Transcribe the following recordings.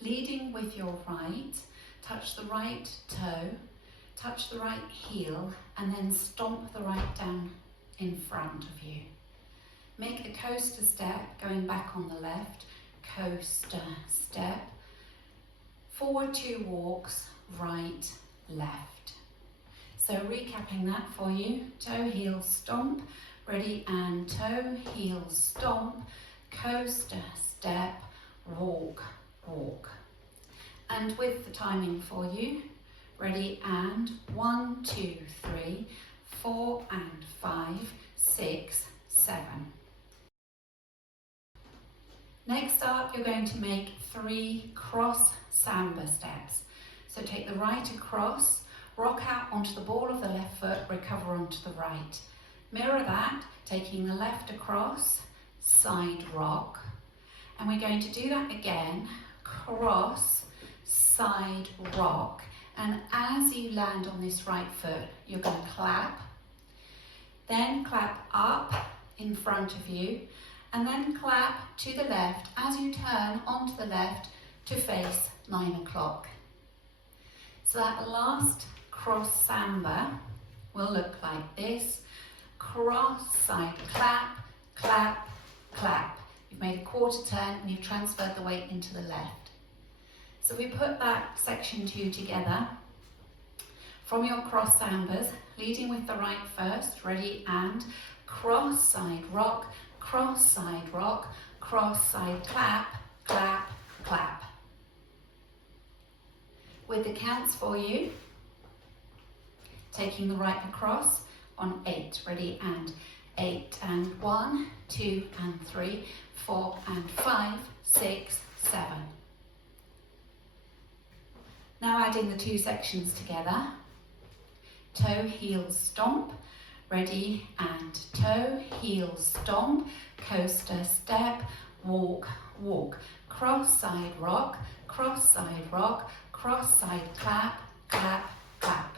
Leading with your right, touch the right toe, touch the right heel, and then stomp the right down in front of you. Make a coaster step, going back on the left, coaster step, forward 2 walks, right, left. So recapping that for you, toe, heel, stomp, ready, and toe, heel, stomp, coaster step, walk, walk. And with the timing for you, ready, and 1, 2, 3, 4 and 5, 6, 7. Next up, you're going to make 3 cross samba steps. So take the right across, rock out onto the ball of the left foot, recover onto the right. Mirror that, taking the left across, side rock. And we're going to do that again, cross, side rock. And as you land on this right foot, you're going to clap. Then clap up in front of you. And then clap to the left as you turn onto the left to face 9 o'clock. So that last cross samba will look like this. Cross, side clap, clap, clap. You've made a quarter turn and you've transferred the weight into the left. So we put that section 2 together. From your cross sambas, leading with the right first, ready, and cross, side rock, cross, side rock, cross, side clap, clap, clap. With the counts for you, taking the right across on 8, ready, and 8 and 1, 2 and 3, 4 and 5, 6, 7. Now adding the 2 sections together, toe, heel, stomp, ready, and toe, heel, stomp, coaster step, walk, walk, cross, side rock, cross, side rock, cross, side clap, clap, clap.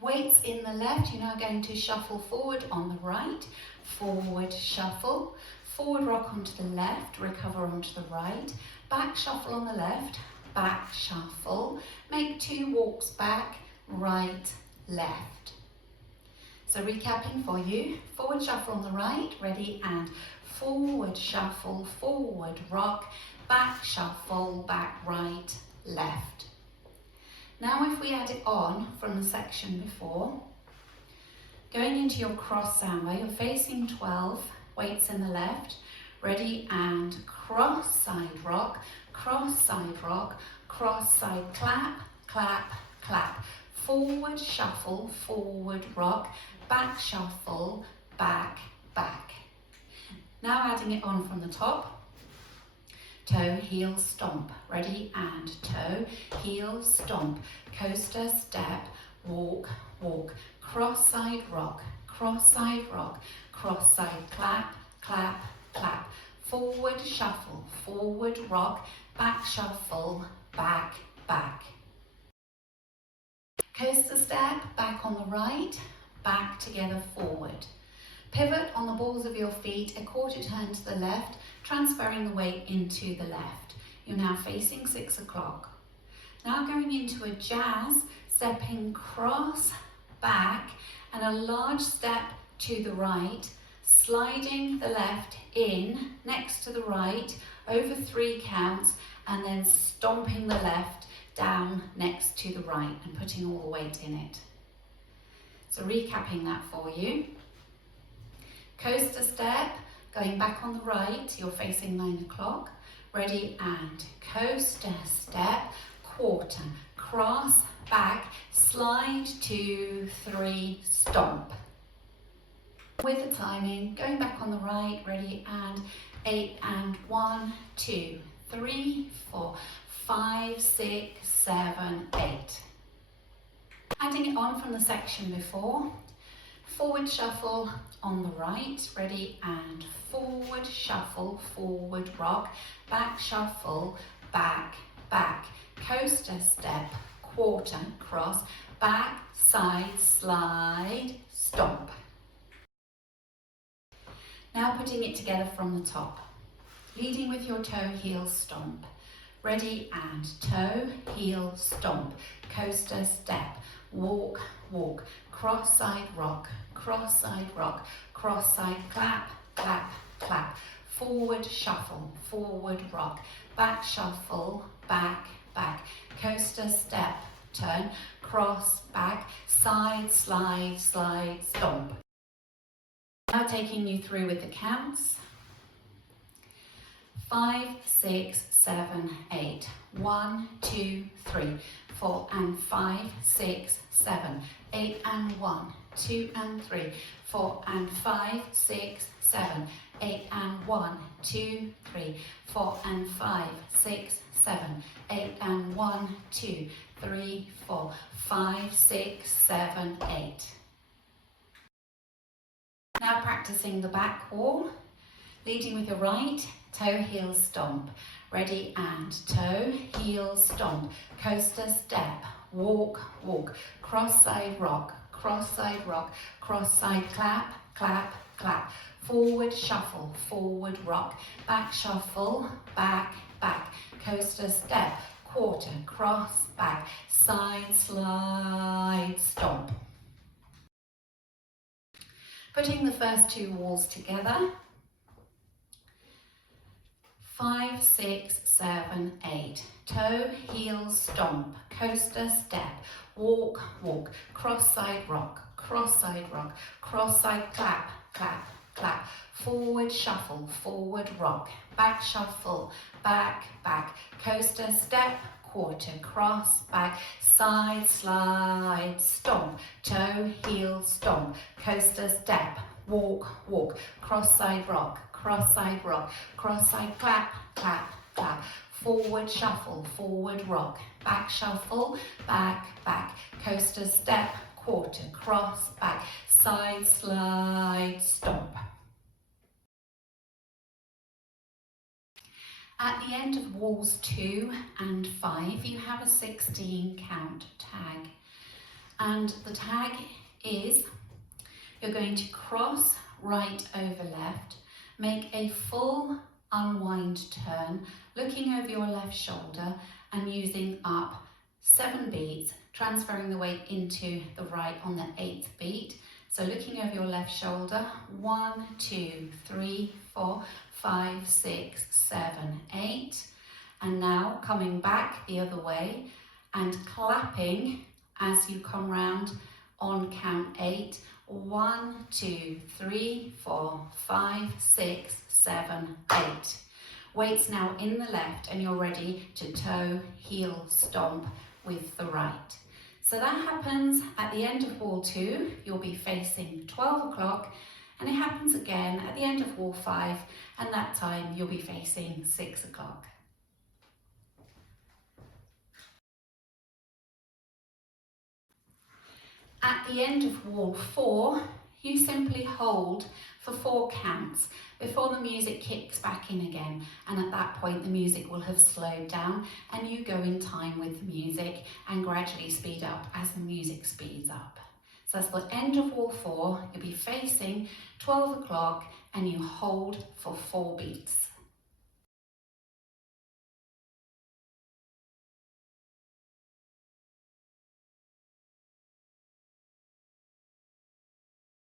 Weights in the left, you're now going to shuffle forward on the right, forward shuffle, forward rock onto the left, recover onto the right, back shuffle on the left, back shuffle, make 2 walks back, right, left. So recapping for you, forward shuffle on the right, ready, and forward shuffle, forward rock, back shuffle, back right, left. Now if we add it on from the section before, going into your cross samba, you're facing 12, weights in the left, ready, and cross, side rock, cross, side rock, cross, side clap, clap, clap, forward shuffle, forward rock, back shuffle, back, back. Now adding it on from the top, toe, heel, stomp, ready, and toe, heel, stomp, coaster, step, walk, walk, cross, side rock, cross, side rock, cross, side clap, clap, clap, forward shuffle, forward rock, back shuffle, back, back. Coaster step, back on the right, back together, forward. Pivot on the balls of your feet, a quarter turn to the left, transferring the weight into the left. You're now facing 6 o'clock. Now going into a jazz, stepping cross, back, and a large step to the right, sliding the left in, next to the right, over 3 counts, and then stomping the left down next to the right and putting all the weight in it. So recapping that for you. Coaster step, going back on the right, you're facing 9 o'clock. Ready, and coaster step, quarter, cross, back, slide, 2, 3, stomp. With the timing, going back on the right, ready, and 8 and 1, 2, 3, 4, 5, 6, 7, 8. Adding it on from the section before, forward shuffle on the right, ready, and forward shuffle, forward rock, back shuffle, back, back, coaster step, quarter, cross, back, side, slide, stomp. Now putting it together from the top. Leading with your toe, heel, stomp. Ready, and toe, heel, stomp. Coaster, step. Walk, walk. Cross side rock, cross side rock. Cross side clap, clap, clap. Forward shuffle, forward rock. Back shuffle, back, back. Coaster, step, turn. Cross, back. Side, slide, slide, stomp. Now taking you through with the counts. 5, 6, 7, 8. 1, 2, 3, 4 and 5, 6, 7, 8 and 1, 2 and 3, 4 and 5, 6, 7, 8 and 1, 2, 3, 4 and 5, 6, 7, 8 and 1, 2, 3, 4, 5, 6, 7, 8. Now practicing the back wall. Leading with your right, toe, heel, stomp. Ready, and toe, heel, stomp. Coaster, step. Walk, walk. Cross side rock, cross side rock. Cross side clap, clap, clap. Forward shuffle, forward rock. Back shuffle, back, back. Coaster, step. Quarter, cross, back. Side, slide, stomp. Putting the first two walls together. 5, 6, 7, 8. Toe, heel, stomp. Coaster, step. Walk, walk. Cross side rock, cross side rock. Cross side clap, clap, clap. Forward shuffle, forward rock. Back shuffle, back, back. Coaster, step. Quarter, cross, back. Side, slide, stomp. Toe, heel, stomp. Coaster, step. Walk, walk. Cross side rock, cross side rock. Cross side clap, clap, clap. Forward shuffle, forward rock. Back shuffle, back, back. Coaster, step. Quarter, cross, back. Side, slide, stomp. At the end of walls 2 and 5, you have a 16 count tag. And the tag is, you're going to cross right over left, make a full unwind turn, looking over your left shoulder and using up 7 beats, transferring the weight into the right on the 8th beat. So looking over your left shoulder, 1, 2, 3, 4, 5, 6, 7, 8. And now coming back the other way and clapping as you come round on count 8. 1, 2, 3, 4, 5, 6, 7, 8. Weight's now in the left and you're ready to toe, heel, stomp with the right. So that happens at the end of wall 2, you'll be facing 12 o'clock, and it happens again at the end of wall 5, and that time you'll be facing 6 o'clock. At the end of wall 4, you simply hold for 4 counts before the music kicks back in again, and at that point the music will have slowed down and you go in time with the music and gradually speed up as the music speeds up. So that's the end of wall 4, you'll be facing 12 o'clock and you hold for 4 beats.